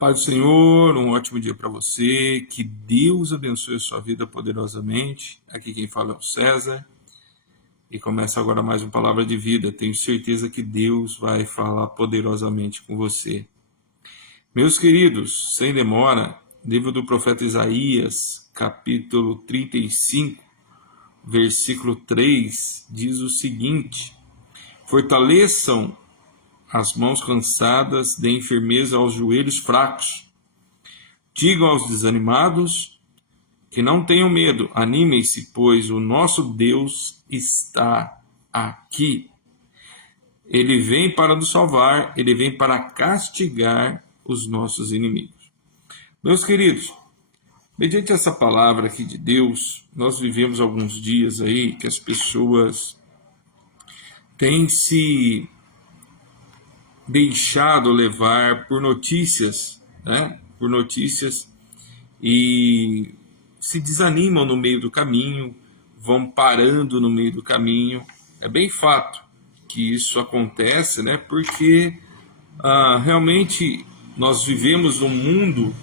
Paz do Senhor, um ótimo dia para você, que Deus abençoe a sua vida poderosamente. Aqui quem fala é o César e começa agora mais uma palavra de vida. Tenho certeza que Deus vai falar poderosamente com você. Meus queridos, sem demora, livro do profeta Isaías, capítulo 35, versículo 3, diz o seguinte: fortaleçam as mãos cansadas, deem firmeza aos joelhos fracos. Digam aos desanimados que não tenham medo, animem-se, pois o nosso Deus está aqui. Ele vem para nos salvar, ele vem para castigar os nossos inimigos. Meus queridos, mediante essa palavra aqui de Deus, nós vivemos alguns dias aí que as pessoas têm se deixado levar por notícias, né? Por notícias e se desanimam no meio do caminho, vão parando no meio do caminho. É bem fato que isso acontece, né? Porque realmente nós vivemos num mundo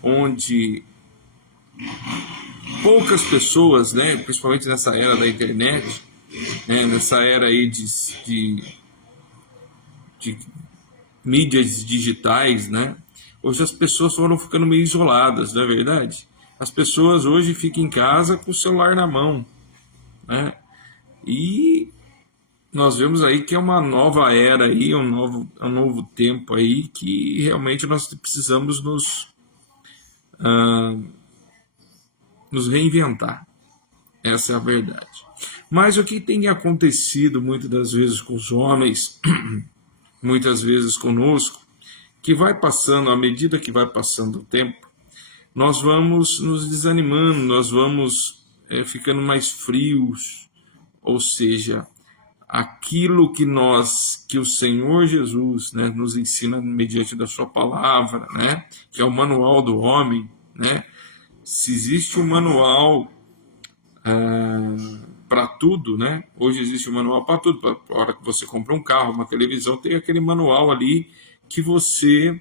onde poucas pessoas, né? Principalmente nessa era da internet, né? Nessa era aí de mídias digitais, né? Hoje as pessoas foram ficando meio isoladas, não é verdade? As pessoas hoje ficam em casa com o celular na mão, né? E nós vemos aí que é uma nova era aí, um novo tempo aí que realmente nós precisamos nos reinventar. Essa é a verdade. Mas o que tem acontecido muitas das vezes com os homens, muitas vezes conosco, que vai passando, à medida que vai passando o tempo, nós vamos nos desanimando, nós vamos ficando mais frios, ou seja, aquilo que o Senhor Jesus, né, nos ensina mediante da sua palavra, né, que é o manual do homem, né, se existe um manual para tudo, né, hoje existe um manual para tudo, para a hora que você compra um carro, uma televisão, tem aquele manual ali que você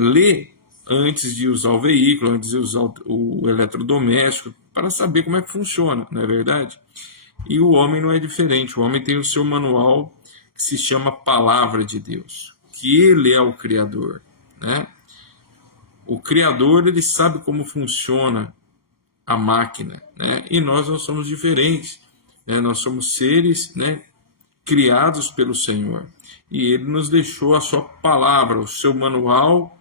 lê antes de usar o veículo, antes de usar o eletrodoméstico, para saber como é que funciona, não é verdade? E o homem não é diferente, o homem tem o seu manual que se chama Palavra de Deus, que ele é o Criador, né? O Criador, ele sabe como funciona a máquina, né? E nós não somos diferentes, né? Nós somos seres, né, criados pelo Senhor, e ele nos deixou a sua palavra, o seu manual,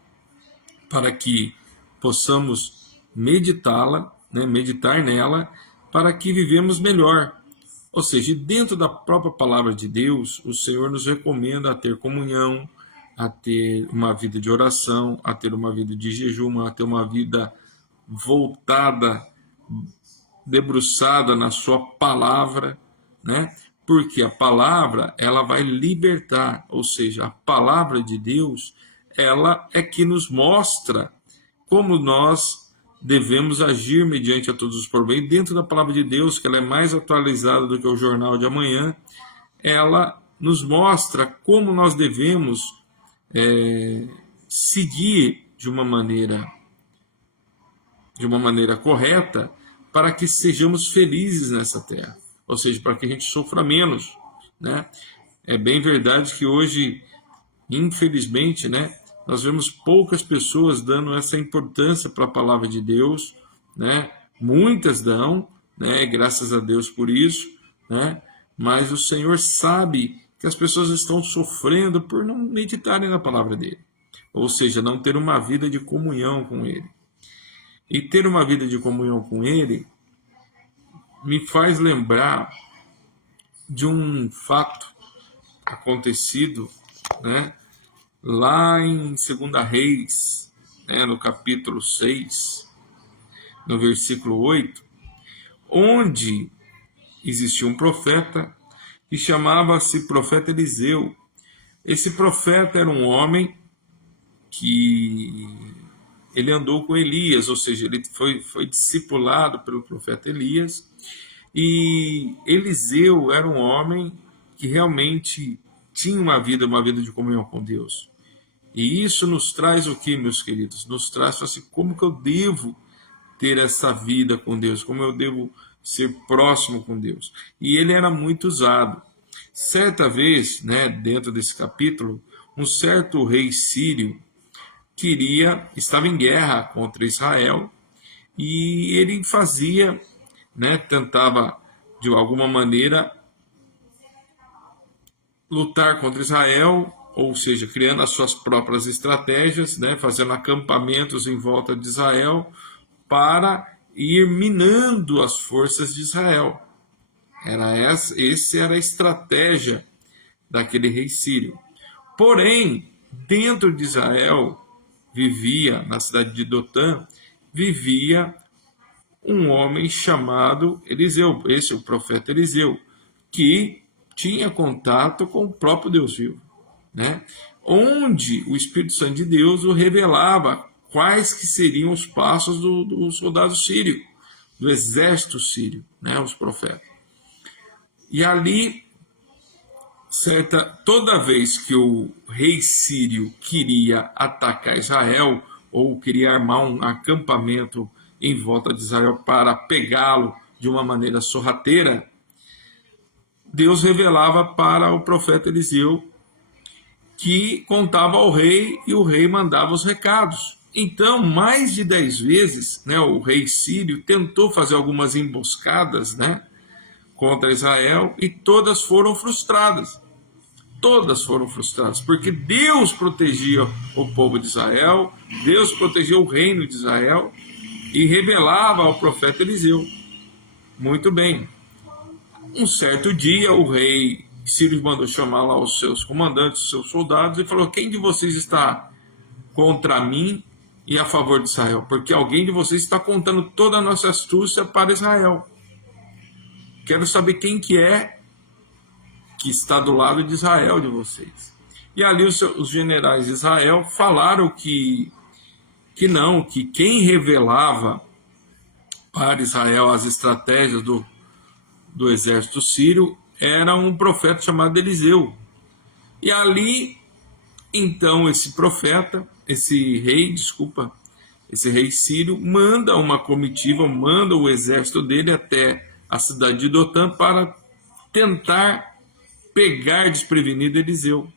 para que possamos meditá-la, né, meditar nela, para que vivemos melhor. Ou seja, dentro da própria palavra de Deus, o Senhor nos recomenda a ter comunhão, a ter uma vida de oração, a ter uma vida de jejum, a ter uma vida voltada, debruçada na sua palavra, né? Porque a palavra, ela vai libertar, ou seja, a palavra de Deus, ela é que nos mostra como nós devemos agir mediante a todos os problemas. E dentro da palavra de Deus, que ela é mais atualizada do que o jornal de amanhã, ela nos mostra como nós devemos seguir de uma maneira correta, para que sejamos felizes nessa terra, ou seja, para que a gente sofra menos, né? É bem verdade que hoje, infelizmente, né, nós vemos poucas pessoas dando essa importância para a palavra de Deus, né? Muitas dão, né? Graças a Deus por isso, né? Mas o Senhor sabe que as pessoas estão sofrendo por não meditarem na palavra dele, ou seja, não ter uma vida de comunhão com ele. E ter uma vida de comunhão com ele me faz lembrar de um fato acontecido, né, lá em 2 Reis, né, no capítulo 6, no versículo 8, onde existia um profeta que chamava-se profeta Eliseu. Esse profeta era um homem que ele andou com Elias, ou seja, ele foi discipulado pelo profeta Elias, e Eliseu era um homem que realmente tinha uma vida de comunhão com Deus. E isso nos traz o que, meus queridos? Nos traz assim, como que eu devo ter essa vida com Deus, como eu devo ser próximo com Deus. E ele era muito usado. Certa vez, né, dentro desse capítulo, um certo rei sírio estava em guerra contra Israel, e ele fazia, né, tentava de alguma maneira lutar contra Israel, ou seja, criando as suas próprias estratégias, né, fazendo acampamentos em volta de Israel para ir minando as forças de Israel. Essa era a estratégia daquele rei sírio. Porém, dentro de Israel na cidade de Dotã, vivia um homem chamado Eliseu, esse é o profeta Eliseu, que tinha contato com o próprio Deus vivo, né? Onde o Espírito Santo de Deus o revelava quais que seriam os passos do soldado sírio, do exército sírio, né? Os profetas. E ali, toda vez que o rei sírio queria atacar Israel, ou queria armar um acampamento em volta de Israel para pegá-lo de uma maneira sorrateira, Deus revelava para o profeta Eliseu, que contava ao rei, e o rei mandava os recados. Então, mais de 10 vezes, né, o rei sírio tentou fazer algumas emboscadas, né, contra Israel, e todas foram frustradas. Todas foram frustradas, porque Deus protegia o povo de Israel, Deus protegia o reino de Israel, e revelava ao profeta Eliseu. Muito bem. Um certo dia, o rei Sírio mandou chamar lá os seus comandantes, os seus soldados, e falou: quem de vocês está contra mim e a favor de Israel? Porque alguém de vocês está contando toda a nossa astúcia para Israel. Quero saber quem que é que está do lado de Israel de vocês. E ali os generais de Israel falaram que não, que quem revelava para Israel as estratégias do exército sírio era um profeta chamado Eliseu. E ali, então, esse rei sírio manda uma comitiva, manda o exército dele até a cidade de Dotã para tentar pegar desprevenido Eliseu,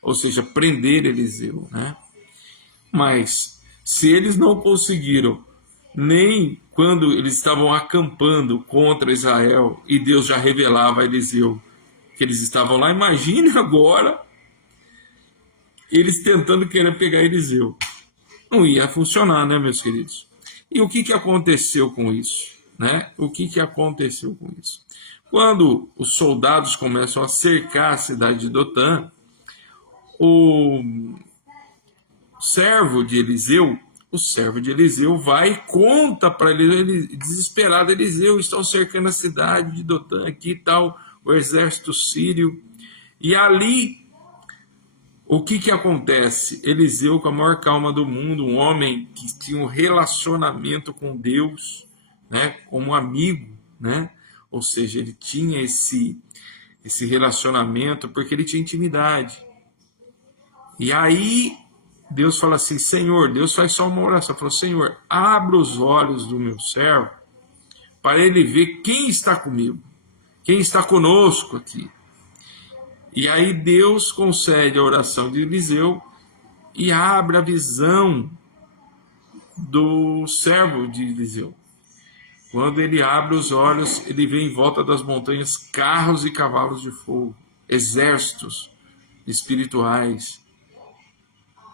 ou seja, prender Eliseu, né? Mas se eles não conseguiram, nem quando eles estavam acampando contra Israel e Deus já revelava a Eliseu que eles estavam lá, imagine agora eles tentando querer pegar Eliseu. Não ia funcionar, né, meus queridos? E o que aconteceu com isso, né? O que aconteceu com isso? Quando os soldados começam a cercar a cidade de Dotã, o servo de Eliseu vai e conta para ele, desesperado: Eliseu, estão cercando a cidade de Dotã aqui e tal, o exército sírio. E ali, o que acontece? Eliseu, com a maior calma do mundo, um homem que tinha um relacionamento com Deus, né, como um amigo, né? Ou seja, ele tinha esse relacionamento porque ele tinha intimidade. E aí Deus fala assim: Senhor, Deus faz só uma oração, falou: Senhor, abra os olhos do meu servo para ele ver quem está comigo, quem está conosco aqui. E aí Deus concede a oração de Eliseu e abre a visão do servo de Eliseu. Quando ele abre os olhos, ele vê em volta das montanhas carros e cavalos de fogo, exércitos espirituais,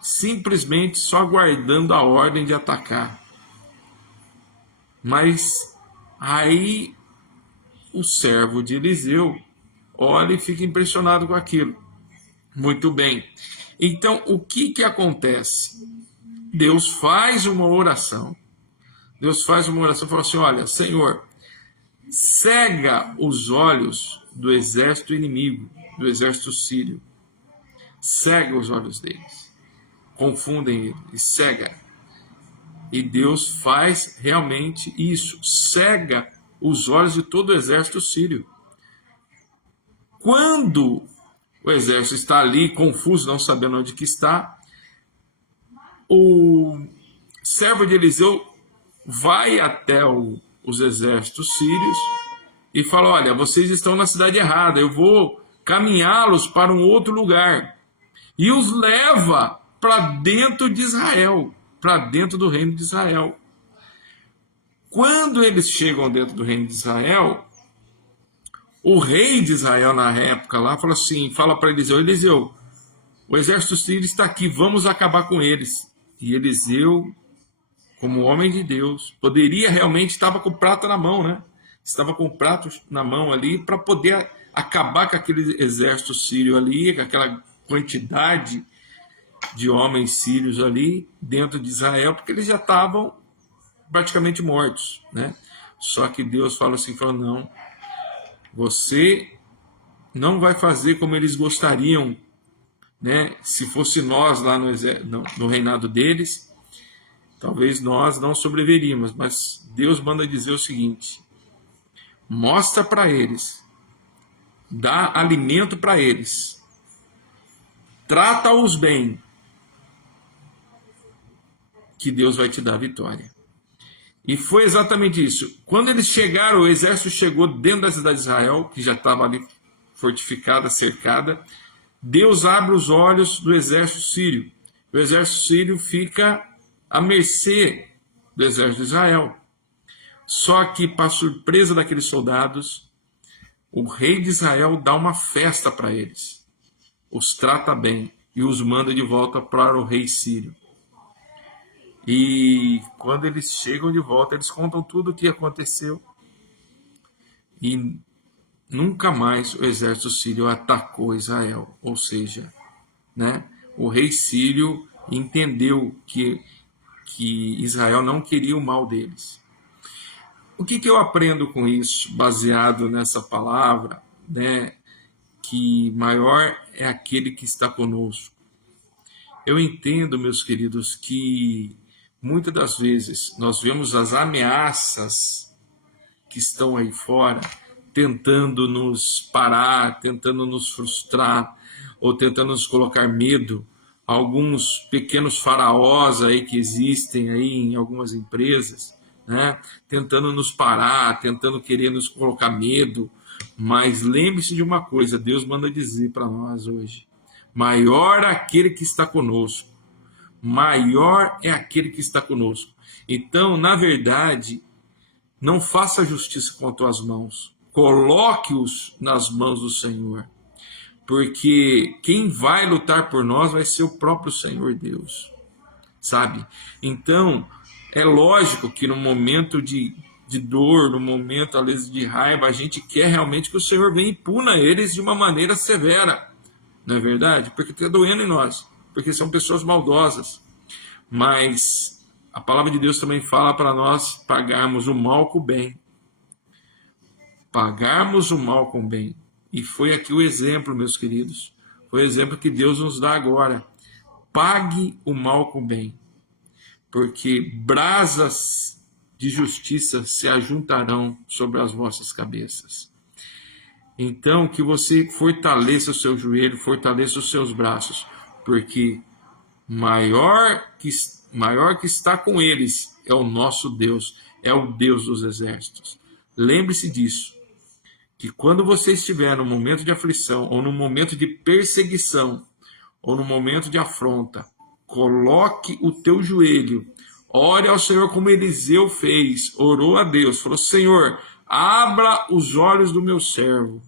simplesmente só aguardando a ordem de atacar. Mas aí o servo de Eliseu olha e fica impressionado com aquilo. Muito bem. Então, o que acontece? Deus faz uma oração. Deus faz uma oração e fala assim: olha, Senhor, cega os olhos do exército inimigo, do exército sírio. Cega os olhos deles. Confundem ele e cega. E Deus faz realmente isso. Cega os olhos de todo o exército sírio. Quando o exército está ali, confuso, não sabendo onde que está, o servo de Eliseu vai até os exércitos sírios e fala: olha, vocês estão na cidade errada, eu vou caminhá-los para um outro lugar. E os leva para dentro de Israel, para dentro do reino de Israel. Quando eles chegam dentro do reino de Israel, o rei de Israel na época lá fala assim, fala para Eliseu: Eliseu, o exército sírio está aqui, vamos acabar com eles. E Eliseu, como homem de Deus, poderia realmente, estava com o prato na mão, né? Estava com o prato na mão ali para poder acabar com aquele exército sírio ali, com aquela quantidade de homens sírios ali dentro de Israel, porque eles já estavam praticamente mortos, né? Só que Deus fala assim, falou: não, você não vai fazer como eles gostariam, né? Se fosse nós lá no reinado deles, talvez nós não sobreviveríamos, mas Deus manda dizer o seguinte: mostra para eles, dá alimento para eles, trata-os bem, que Deus vai te dar a vitória. E foi exatamente isso. Quando eles chegaram, o exército chegou dentro da cidade de Israel, que já estava ali fortificada, cercada. Deus abre os olhos do exército sírio. O exército sírio fica à mercê do exército de Israel. Só que, para surpresa daqueles soldados, o rei de Israel dá uma festa para eles, os trata bem e os manda de volta para o rei sírio. E quando eles chegam de volta, eles contam tudo o que aconteceu. E nunca mais o exército sírio atacou Israel. Ou seja, né, o rei sírio entendeu que Israel não queria o mal deles. O que eu aprendo com isso, baseado nessa palavra, né, que maior é aquele que está conosco? Eu entendo, meus queridos, que muitas das vezes nós vemos as ameaças que estão aí fora tentando nos parar, tentando nos frustrar, ou tentando nos colocar medo. Alguns pequenos faraós aí que existem aí em algumas empresas, né, tentando nos parar, tentando querer nos colocar medo. Mas lembre-se de uma coisa, Deus manda dizer para nós hoje: maior é aquele que está conosco. Maior é aquele que está conosco. Então, na verdade, não faça justiça com as tuas mãos. Coloque-os nas mãos do Senhor. Porque quem vai lutar por nós vai ser o próprio Senhor Deus. Sabe? Então, é lógico que no momento de dor, no momento, às vezes, de raiva, a gente quer realmente que o Senhor venha e puna eles de uma maneira severa. Não é verdade? Porque está doendo em nós. Porque são pessoas maldosas. Mas a palavra de Deus também fala para nós pagarmos o mal com o bem. Pagarmos o mal com o bem. E foi aqui o exemplo, meus queridos. Foi o exemplo que Deus nos dá agora. Pague o mal com o bem. Porque brasas de justiça se ajuntarão sobre as vossas cabeças. Então, que você fortaleça o seu joelho, fortaleça os seus braços, porque maior que está com eles é o nosso Deus, é o Deus dos exércitos. Lembre-se disso, que quando você estiver no momento de aflição, ou no momento de perseguição, ou no momento de afronta, coloque o teu joelho, ore ao Senhor como Eliseu fez, orou a Deus, falou: Senhor, abra os olhos do meu servo,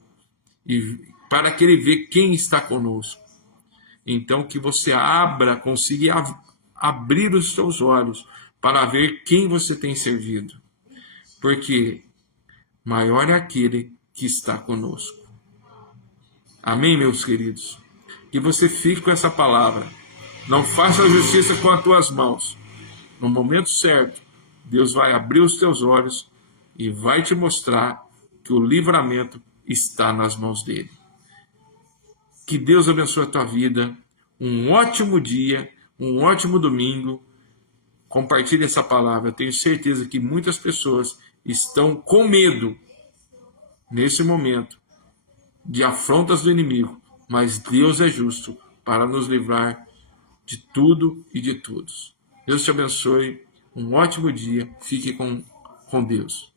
para que ele veja quem está conosco. Então, que você consiga abrir os seus olhos para ver quem você tem servido. Porque maior é aquele que está conosco. Amém, meus queridos? Que você fique com essa palavra. Não faça a justiça com as tuas mãos. No momento certo, Deus vai abrir os teus olhos e vai te mostrar que o livramento está nas mãos dele. Que Deus abençoe a tua vida. Um ótimo dia, um ótimo domingo. Compartilhe essa palavra. Eu tenho certeza que muitas pessoas estão com medo nesse momento de afrontas do inimigo, mas Deus é justo para nos livrar de tudo e de todos. Deus te abençoe, um ótimo dia, fique com Deus.